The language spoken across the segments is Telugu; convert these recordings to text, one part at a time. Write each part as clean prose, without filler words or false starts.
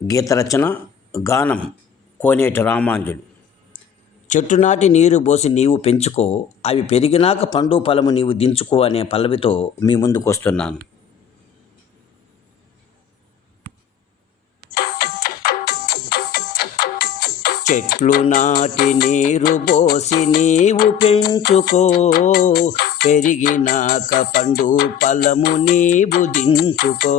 గీత రచన గానం కోనేటి రామాంజుడు. చెట్టు నాటి నీరు పోసి నీవు పెంచుకో, అవి పెరిగినాక పండు ఫలము నీవు దించుకో అనే పల్లవితో మీ ముందుకు వస్తున్నాను. చెట్లు నాటి నీరు పోసి నీవు పెంచుకో, పెరిగినాక పండు ఫలము నీవు దించుకో.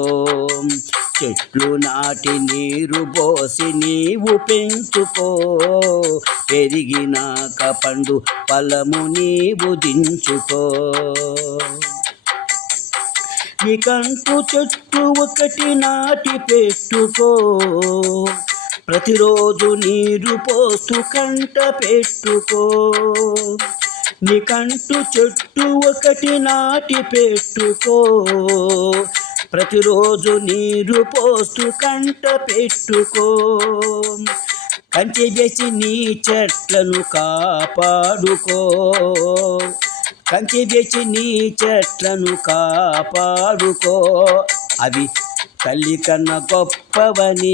చెట్లు నాటి నీరు పోసి నీవు పెంచుకో, పెరిగినాక పండు ఫలము నీవు దించుకో. నీకంటూ చెట్టు ఒకటి నాటి పెట్టుకో, ప్రతిరోజు నీరు పోస్తూ కంట పెట్టుకో. నీకంటూ చెట్టు ఒకటి నాటి పెట్టుకో, ప్రతిరోజు నీరు పోస్తూ కంట పెట్టుకో. కంచె వేసి నీ చెట్లను కాపాడుకో, కంచె వేసి నీ చెట్లను కాపాడుకో. అవి తల్లి కన్నా గొప్పవని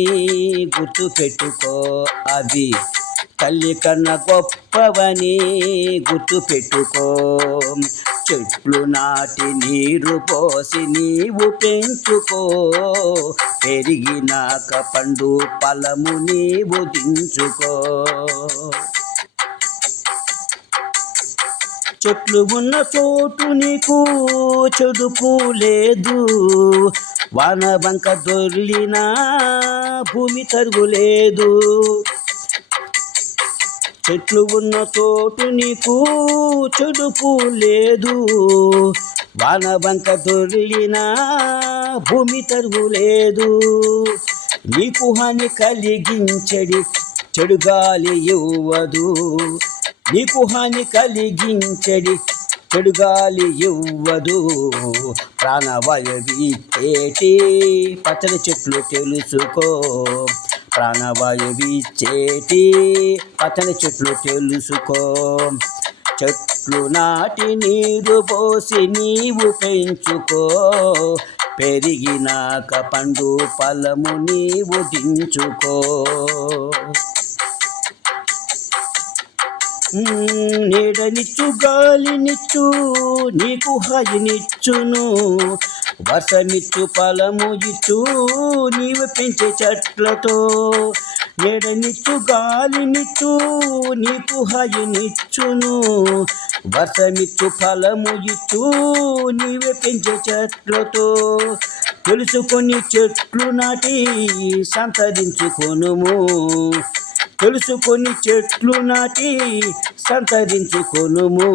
గుర్తు పెట్టుకో, అవి తల్లి కన్నా గొప్పవని గుర్తు పెట్టుకో. చెట్లు నాటి నీరు పోసి నీవు పెంచుకో, పెరిగినాక పండు ఫలము నీవు దించుకో. చెట్లు ఉన్న చోటు నీకు చెడుపు లేదు, వాన బంక దొర్లినా భూమి తరుగులేదు. చెట్లు ఉన్న చోటు నీకు చెడుపు లేదు, వాన బంక దొర్లినా భూమి తరుగులేదు. నీకు హాని కలిగించడి చెడు గాలి ఇవ్వదు, నీకు హాని కలిగించడి చెడు గాలి ఇవ్వదు. ప్రాణవాయువు ఇచ్చేటి పచ్చని చెట్లు తెలుసుకో, ప్రాణవాయువు ఇచ్చేటి పచ్చని చెట్లు తెలుసుకో. చెట్లు నాటి నీరు పోసి నీవు పెంచుకో, పెరిగినాక పండు ఫలము నీవు దించుకో. నీడనిచ్చు గాలినిచ్చు నీకు హాయినిచ్చును, వర్షమిచ్చు ఫలము ఇచ్చు నీవు పెంచే చెట్లతో. నీడనిచ్చు గాలినిచ్చు నీకు హాయినిచ్చును, వర్షమిచ్చు ఫలము ఇచ్చు నీవే పెంచే చెట్లతో. తెలుసుకొని చెట్లు నాటి సంతరించుకొనుము, తెలుసుకొని చెట్లు నాటి సంతరించుకొనుము.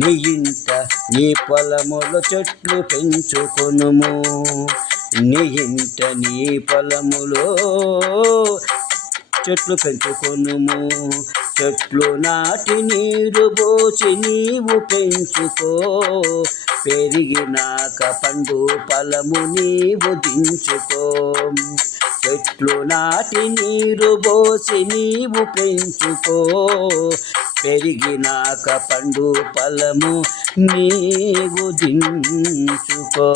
నీ ఇంట నీ పొలములో చెట్లు పెంచుకొనుము, నీ ఇంట నీ పొలములో చెట్లు పెంచుకొనుము. చెట్లు నాటి నీరు పోసి నీవు పెంచుకో, పెరిగినాక పండు ఫలము నీవు దించుకో. చెట్లు నాటి నీరు పోసి నీవు పెంచుకో, పెరిగినాక పండు ఫలము నీవు దించుకో.